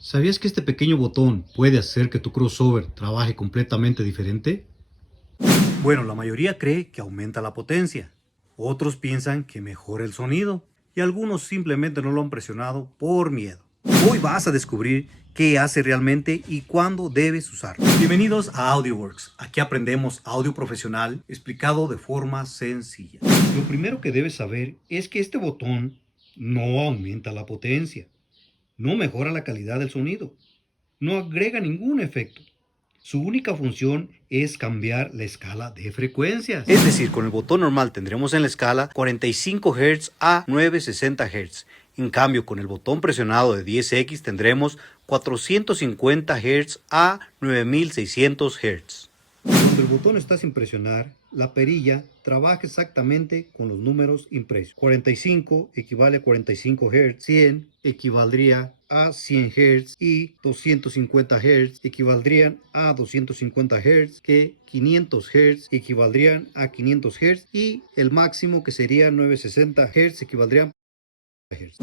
¿Sabías que este pequeño botón puede hacer que tu crossover trabaje completamente diferente? Bueno, la mayoría cree que aumenta la potencia, otros piensan que mejora el sonido y algunos simplemente no lo han presionado por miedo. Hoy vas a descubrir qué hace realmente y cuándo debes usarlo. Bienvenidos a AudioWorks. Aquí aprendemos audio profesional explicado de forma sencilla. Lo primero que debes saber es que este botón no aumenta la potencia, no mejora la calidad del sonido, no agrega ningún efecto. Su única función es cambiar la escala de frecuencias. Es decir, con el botón normal tendremos en la escala 45 Hz a 960 Hz. En cambio, con el botón presionado de 10X tendremos 450 Hz a 9600 Hz. Cuando el botón está sin presionar, la perilla trabaja exactamente con los números impresos. 45 equivale a 45 Hz, 100 equivaldría a 100 Hz y 250 Hz equivaldrían a 250 Hz, que 500 Hz equivaldrían a 500 Hz y el máximo, que sería 960 Hz, equivaldrían a Hz.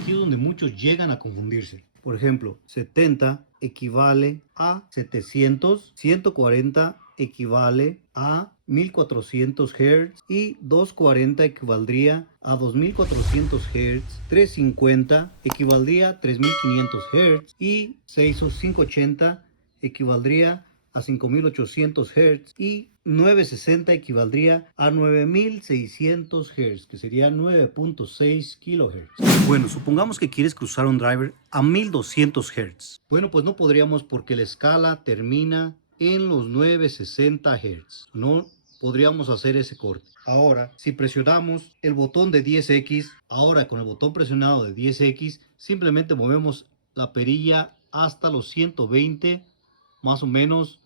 Aquí es donde muchos llegan a confundirse. Por ejemplo, 70 equivale a 700, 140 equivale a 1400 Hz y 240 equivaldría a 2400 Hz, 350 equivaldría a 3500 Hz y 6580 equivaldría a 5800 Hz y 960 equivaldría a 9600 Hz, que sería 9.6 kHz. Bueno, supongamos que quieres cruzar un driver a 1200 Hz. Bueno, pues no podríamos, porque la escala termina en los 960 Hz. No podríamos hacer ese corte. Ahora, si presionamos el botón de 10X, ahora con el botón presionado de 10X, simplemente movemos la perilla hasta los 120 más o menos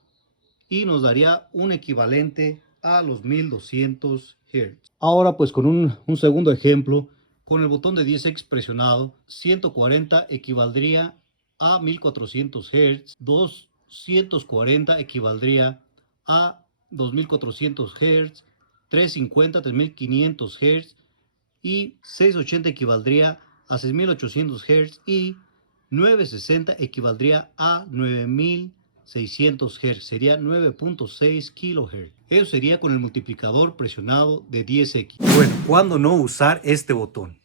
y nos daría un equivalente a los 1200 Hz. Ahora, pues con un segundo ejemplo, con el botón de 10X presionado, 140 equivaldría a 1400 Hz, 240 equivaldría a 2400 Hz, 350 3500 Hz y 680 equivaldría a 6800 Hz y 960 equivaldría a 9600 Hz, sería 9.6 kHz. Eso sería con el multiplicador presionado de 10X. Bueno, ¿cuándo no usar este botón?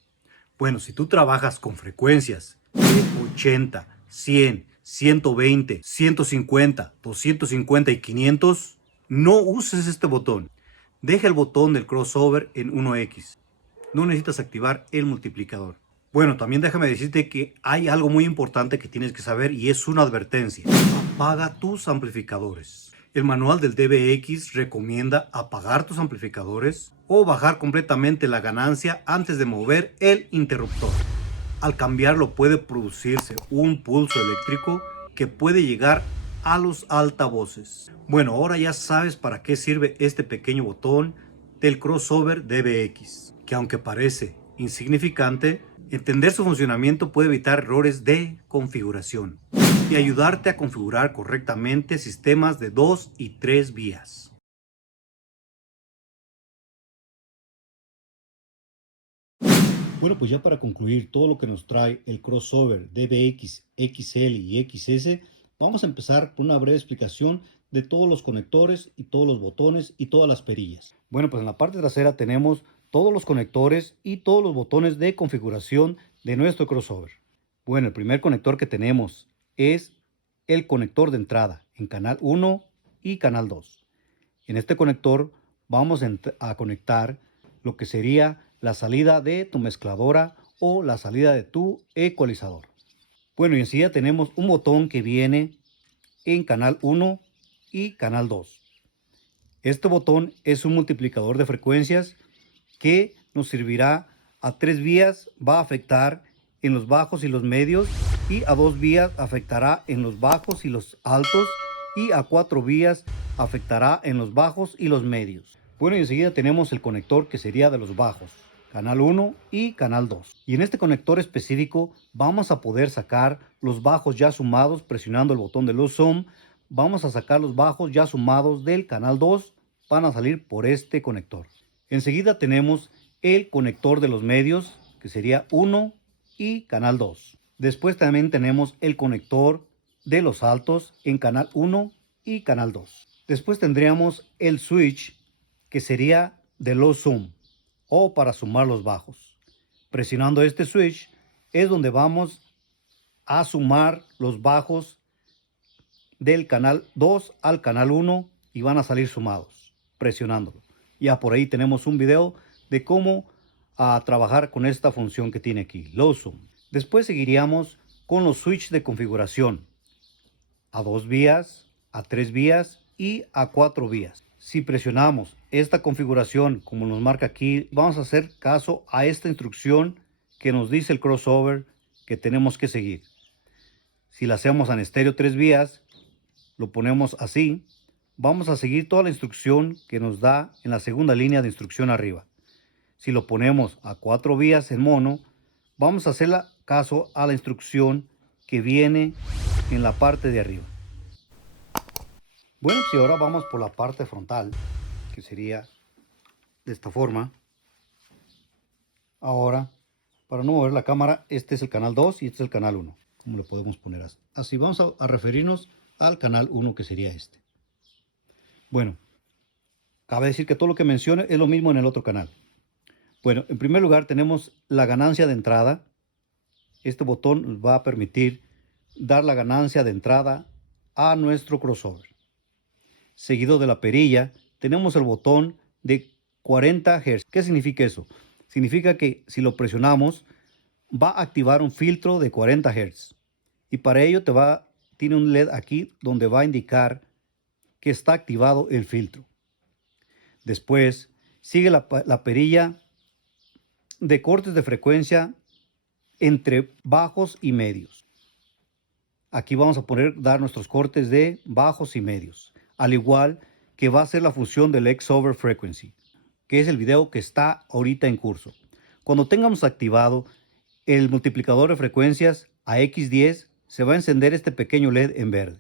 Bueno, si tú trabajas con frecuencias de 80, 100, 120, 150, 250 y 500, no uses este botón. Deja el botón del crossover en 1X. No necesitas activar el multiplicador. Bueno, también déjame decirte que hay algo muy importante que tienes que saber y es una advertencia. Apaga tus amplificadores. El manual del DBX recomienda apagar tus amplificadores o bajar completamente la ganancia antes de mover el interruptor. Al cambiarlo puede producirse un pulso eléctrico que puede llegar a los altavoces. Bueno, ahora ya sabes para qué sirve este pequeño botón del crossover DBX, que aunque parece insignificante, entender su funcionamiento puede evitar errores de configuración y ayudarte a configurar correctamente sistemas de 2 y 3 vías. Bueno, pues ya para concluir todo lo que nos trae el crossover DBX, XL y XS, vamos a empezar con una breve explicación de todos los conectores y todos los botones y todas las perillas. Bueno, pues en la parte trasera tenemos todos los conectores y todos los botones de configuración de nuestro crossover. Bueno, el primer conector que tenemos es el conector de entrada en canal 1 y canal 2. En este conector vamos a conectar lo que sería la salida de tu mezcladora o la salida de tu ecualizador. Bueno, y enseguida tenemos un botón que viene en canal 1 y canal 2. Este botón es un multiplicador de frecuencias que nos servirá a 3 vías, va a afectar en los bajos y los medios, y a 2 vías afectará en los bajos y los altos, y a 4 vías afectará en los bajos y los medios. Bueno, y enseguida tenemos el conector que sería de los bajos, canal 1 y canal 2. Y en este conector específico vamos a poder sacar los bajos ya sumados presionando el botón de Low Sum. Vamos a sacar los bajos ya sumados del canal 2, van a salir por este conector. Enseguida tenemos el conector de los medios, que sería 1 y canal 2. Después también tenemos el conector de los altos en canal 1 y canal 2. Después tendríamos el switch que sería de low zoom o para sumar los bajos. Presionando este switch es donde vamos a sumar los bajos del canal 2 al canal 1 y van a salir sumados presionándolo. Ya por ahí tenemos un video de cómo trabajar con esta función que tiene aquí, low zoom. Después seguiríamos con los switches de configuración a 2 vías, a 3 vías y a 4 vías. Si presionamos esta configuración como nos marca aquí, vamos a hacer caso a esta instrucción que nos dice el crossover que tenemos que seguir. Si la hacemos en estéreo 3 vías, lo ponemos así, vamos a seguir toda la instrucción que nos da en la segunda línea de instrucción arriba. Si lo ponemos a 4 vías en mono, vamos a hacer caso a la instrucción que viene en la parte de arriba. Bueno, si ahora vamos por la parte frontal, que sería de esta forma. Ahora, para no mover la cámara, este es el canal 2 y este es el canal 1. Como lo podemos poner así. Vamos a referirnos al canal 1, que sería este. Bueno, cabe decir que todo lo que mencioné es lo mismo en el otro canal. Bueno, en primer lugar tenemos la ganancia de entrada. Este botón nos va a permitir dar la ganancia de entrada a nuestro crossover. Seguido de la perilla tenemos el botón de 40 Hz. ¿Qué significa eso? Significa que si lo presionamos va a activar un filtro de 40 Hz. Y para ello tiene un LED aquí donde va a indicar que está activado el filtro. Después sigue la perilla de cortes de frecuencia entre bajos y medios. Aquí vamos a dar nuestros cortes de bajos y medios, al igual que va a ser la función del X-Over Frequency, que es el video que está ahorita en curso. Cuando tengamos activado el multiplicador de frecuencias a X10, se va a encender este pequeño LED en verde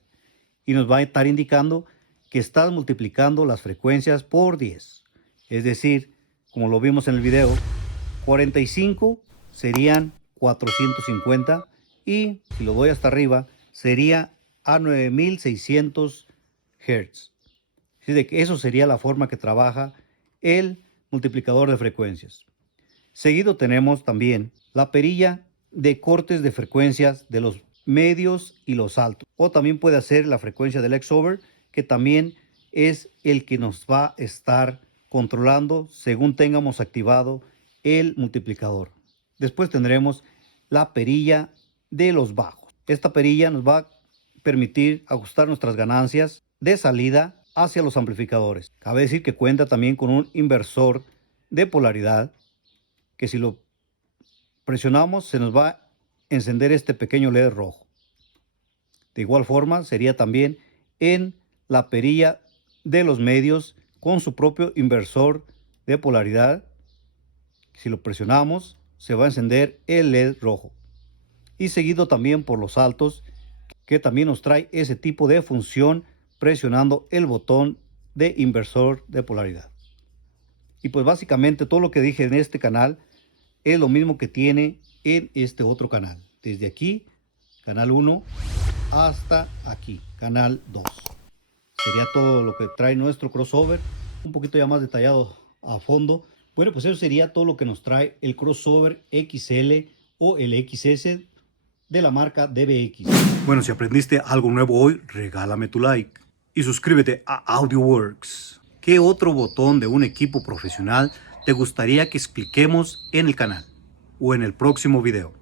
y nos va a estar indicando que estás multiplicando las frecuencias por 10. Es decir, como lo vimos en el video, 45 serían 450 y si lo doy hasta arriba sería a 9600 Hz. Así de que eso sería la forma que trabaja el multiplicador de frecuencias. Seguido tenemos también la perilla de cortes de frecuencias de los medios y los altos. O también puede hacer la frecuencia del X-Over, que también es el que nos va a estar controlando según tengamos activado el multiplicador. Después tendremos la perilla de los bajos. Esta perilla nos va a permitir ajustar nuestras ganancias de salida hacia los amplificadores. Cabe decir que cuenta también con un inversor de polaridad que si lo presionamos se nos va a encender este pequeño LED rojo. De igual forma sería también en la perilla de los medios con su propio inversor de polaridad. Si lo presionamos se va a encender el LED rojo. Y seguido también por los altos, que también nos trae ese tipo de función presionando el botón de inversor de polaridad. Y pues básicamente todo lo que dije en este canal es lo mismo que tiene en este otro canal. Desde aquí, canal 1, hasta aquí, canal 2. Sería todo lo que trae nuestro crossover, un poquito ya más detallado a fondo. Bueno, pues eso sería todo lo que nos trae el crossover XL o el XS de la marca DBX. Bueno, si aprendiste algo nuevo hoy, regálame tu like y suscríbete a AudioWorks. ¿Qué otro botón de un equipo profesional te gustaría que expliquemos en el canal o en el próximo video?